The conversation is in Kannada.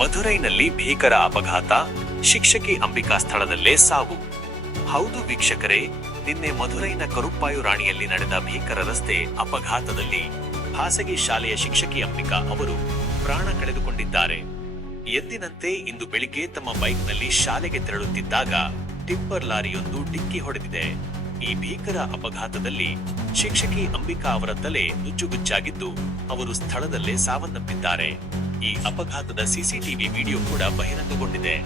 ಮಧುರೈನಲ್ಲಿ ಭೀಕರ ಅಪಘಾತ, ಶಿಕ್ಷಕಿ ಅಂಬಿಕಾ ಸ್ಥಳದಲ್ಲೇ ಸಾವು. ಹೌದು ವೀಕ್ಷಕರೇ, ನಿನ್ನೆ ಮಧುರೈನ ಕರುಪ್ಪಾಯು ರಾಣಿಯಲ್ಲಿ ನಡೆದ ಭೀಕರ ರಸ್ತೆ ಅಪಘಾತದಲ್ಲಿ ಖಾಸಗಿ ಶಾಲೆಯ ಶಿಕ್ಷಕಿ ಅಂಬಿಕಾ ಅವರು ಪ್ರಾಣ ಕಳೆದುಕೊಂಡಿದ್ದಾರೆ. ಎಂದಿನಂತೆ ಇಂದು ಬೆಳಿಗ್ಗೆ ತಮ್ಮ ಬೈಕ್ನಲ್ಲಿ ಶಾಲೆಗೆ ತೆರಳುತ್ತಿದ್ದಾಗ ಟಿಪ್ಪರ್ ಲಾರಿಯೊಂದು ಡಿಕ್ಕಿ ಹೊಡೆದಿದೆ. ಈ ಭೀಕರ ಅಪಘಾತದಲ್ಲಿ ಶಿಕ್ಷಕಿ ಅಂಬಿಕಾ ಅವರ ತಲೆ ನುಚ್ಚುಗುಚ್ಚಾಗಿದ್ದು ಅವರು ಸ್ಥಳದಲ್ಲೇ ಸಾವನ್ನಪ್ಪಿದ್ದಾರೆ. ಈ ಅಪಘಾತದ ಸಿಸಿಟಿವಿ ವಿಡಿಯೋ ಕೂಡ ಬಹಿರಂಗಗೊಂಡಿದೆ.